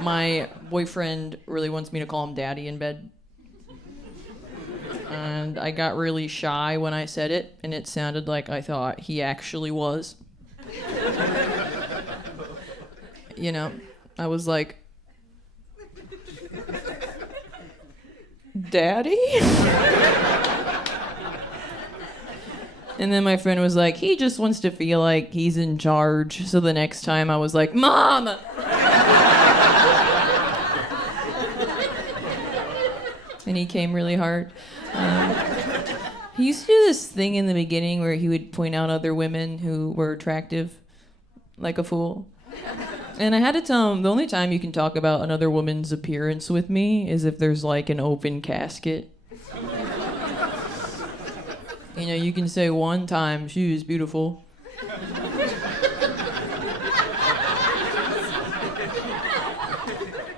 My boyfriend really wants me to call him daddy in bed. And I got really shy when I said it, and it sounded like I thought he actually was. You know, I was like, Daddy? And then my friend was like, he just wants to feel like he's in charge. So the next time I was like, Mom! And he came really hard. He used to do this thing in the beginning where he would point out other women who were attractive, like a fool. And I had to tell him, the only time you can talk about another woman's appearance with me is if there's like an open casket. You know, you can say one time she was beautiful.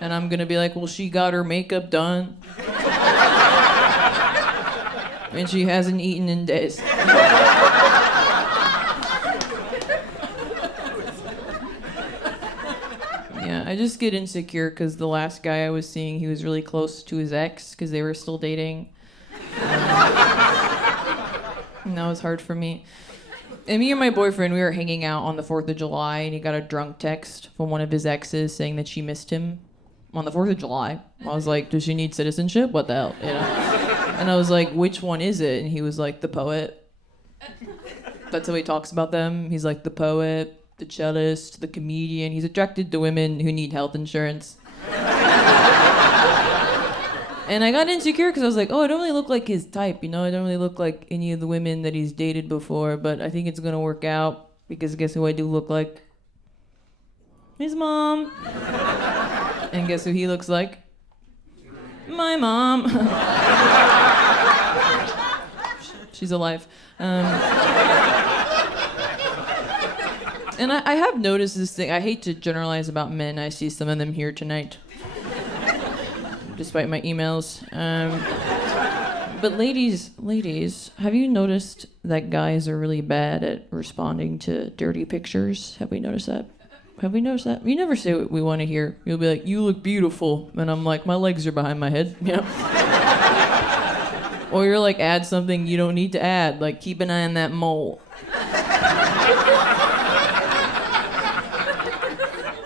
And I'm gonna be like, well, she got her makeup done. And she hasn't eaten in days. Yeah, I just get insecure because the last guy I was seeing, he was really close to his ex because they were still dating. And that was hard for me. And me and my boyfriend, we were hanging out on the 4th of July, and he got a drunk text from one of his exes saying that she missed him on the 4th of July. I was like, does she need citizenship? What the hell? You know? And I was like, which one is it? And he was like, the poet. That's how he talks about them. He's like, the poet, the cellist, the comedian. He's attracted to women who need health insurance. And I got insecure because I was like, oh, I don't really look like his type, you know? I don't really look like any of the women that he's dated before, but I think it's going to work out because guess who I do look like? His mom. And guess who he looks like? My mom. She's alive. And I have noticed this thing. I hate to generalize about men. I see some of them here tonight, despite my emails. But ladies, have you noticed that guys are really bad at responding to dirty pictures? Have we noticed that? You never say what we want to hear. You'll be like, you look beautiful. And I'm like, my legs are behind my head. Yeah. Or you're like, add something you don't need to add. Like, keep an eye on that mole.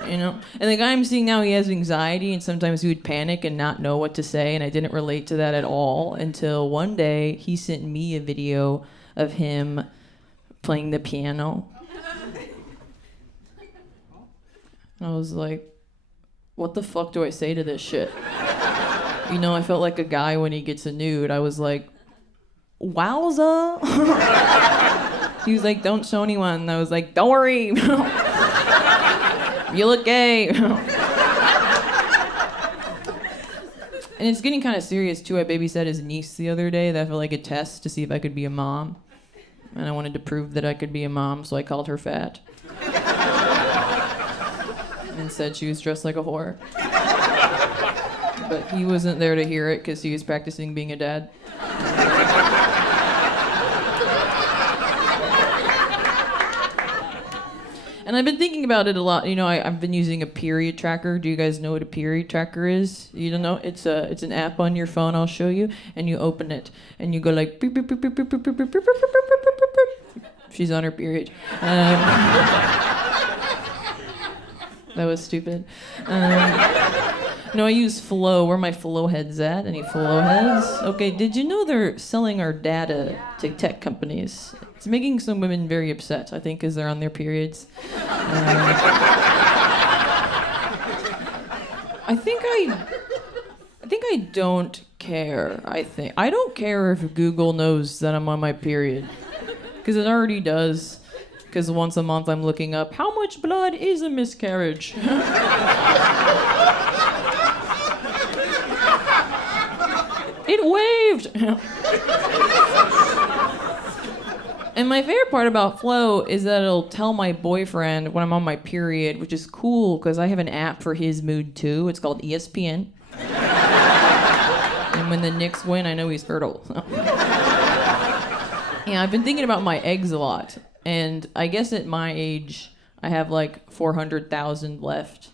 You know? And the guy I'm seeing now, he has anxiety, and sometimes he would panic and not know what to say, and I didn't relate to that at all until one day he sent me a video of him playing the piano. I was like, what the fuck do I say to this shit? You know, I felt like a guy when he gets a nude. I was like, wowza. He was like, don't show anyone. And I was like, don't worry. You look gay. And it's getting kind of serious, too. I babysat his niece the other day. That felt like a test to see if I could be a mom. And I wanted to prove that I could be a mom, so I called her fat. And said she was dressed like a whore. But he wasn't there to hear it because he was practicing being a dad. And I've been thinking about it a lot. You know, I've been using a period tracker. Do you guys know what a period tracker is? You don't know? It's an app on your phone. I'll show you. And you open it, and you go like, beep, beep, beep, beep, beep, beep, beep, beep, beep, beep, beep, beep, beep, beep, beep. She's on her period. That was stupid. No, I use Flow. Where are my Flow heads at? Any Flow heads? Okay, did you know they're selling our data to tech companies? It's making some women very upset, I think, because they're on their periods. I think I don't care. I don't care if Google knows that I'm on my period, because it already does. Because once a month I'm looking up how much blood is a miscarriage. It waved. And my favorite part about Flow is that it'll tell my boyfriend when I'm on my period, which is cool because I have an app for his mood too. It's called ESPN. And when the Knicks win, I know he's fertile. So. Yeah, I've been thinking about my eggs a lot. And I guess at my age, I have like 400,000 left.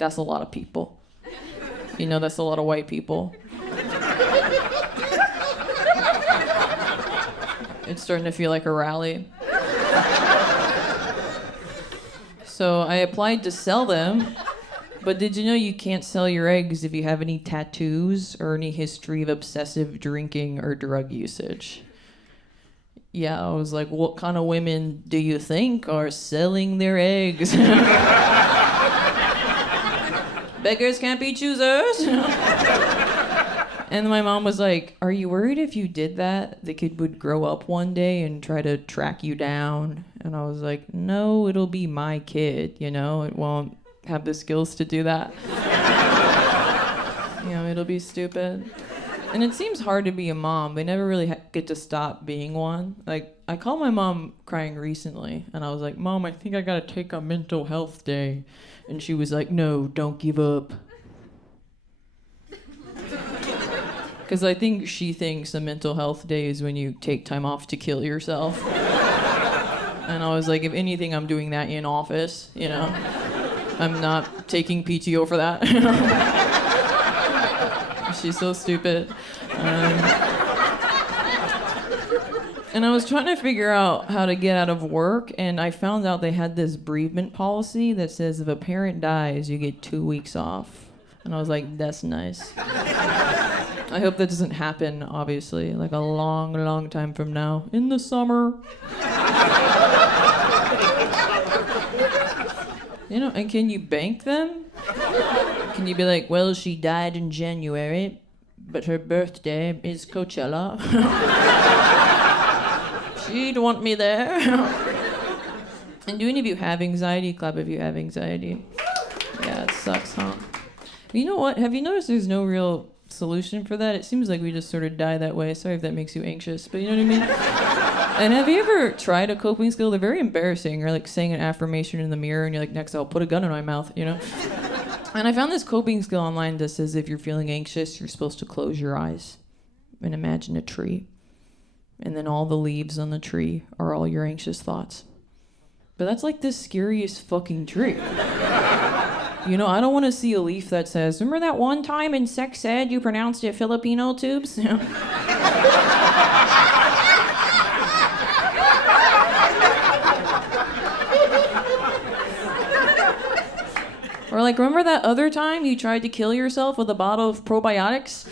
that's a lot of people. You know, that's a lot of white people. It's starting to feel like a rally. So I applied to sell them, but did you know you can't sell your eggs if you have any tattoos or any history of obsessive drinking or drug usage? Yeah, I was like, what kind of women do you think are selling their eggs? Beggars can't be choosers. And my mom was like, are you worried if you did that, the kid would grow up one day and try to track you down? And I was like, no, it'll be my kid, you know? It won't have the skills to do that. You know, it'll be stupid. And it seems hard to be a mom. They never really get to stop being one. Like, I called my mom crying recently, and I was like, Mom, I think I gotta take a mental health day. And she was like, no, don't give up. Because I think she thinks a mental health day is when you take time off to kill yourself. And I was like, if anything, I'm doing that in office, you know? I'm not taking PTO for that. She's so stupid. And I was trying to figure out how to get out of work, and I found out they had this bereavement policy that says if a parent dies, you get 2 weeks off. And I was like, that's nice. I hope that doesn't happen, obviously, like a long, long time from now, in the summer. You know, and can you bank them? Can you be like, well, she died in January, but her birthday is Coachella. She'd want me there. And do any of you have anxiety? Clap if you have anxiety. Yeah, it sucks, huh? You know what? Have you noticed there's no real solution for that? It seems like we just sort of die that way. Sorry if that makes you anxious, but you know what I mean? And have you ever tried a coping skill? They're very embarrassing. You're like saying an affirmation in the mirror and you're like, next I'll put a gun in my mouth, you know? And I found this coping skill online that says if you're feeling anxious, you're supposed to close your eyes and imagine a tree. And then all the leaves on the tree are all your anxious thoughts. But that's like the scariest fucking tree. You know, I don't want to see a leaf that says, remember that one time in sex ed you pronounced it Filipino tubes? You know? Or like, remember that other time you tried to kill yourself with a bottle of probiotics?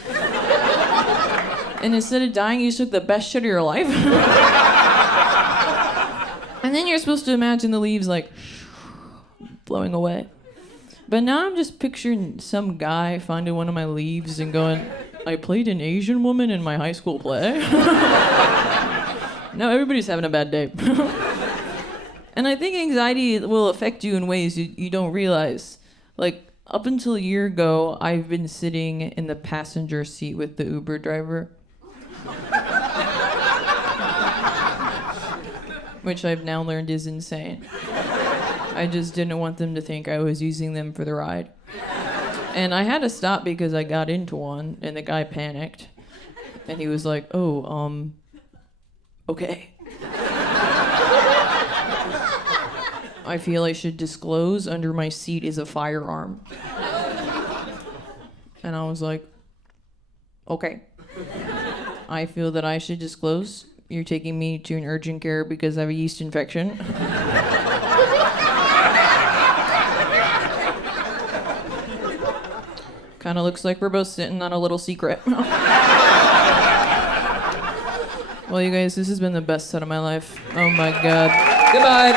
And instead of dying, you took the best shit of your life? And then you're supposed to imagine the leaves like blowing away. But now I'm just picturing some guy finding one of my leaves and going, I played an Asian woman in my high school play. Now everybody's having a bad day. And I think anxiety will affect you in ways you don't realize. Like, up until a year ago, I've been sitting in the passenger seat with the Uber driver. Which I've now learned is insane. I just didn't want them to think I was using them for the ride. And I had to stop because I got into one, and the guy panicked. And he was like, okay. I feel I should disclose under my seat is a firearm. And I was like, okay. I feel that I should disclose. You're taking me to an urgent care because I have a yeast infection. Kind of looks like we're both sitting on a little secret. Well, you guys, this has been the best set of my life. Oh my God. Goodbye.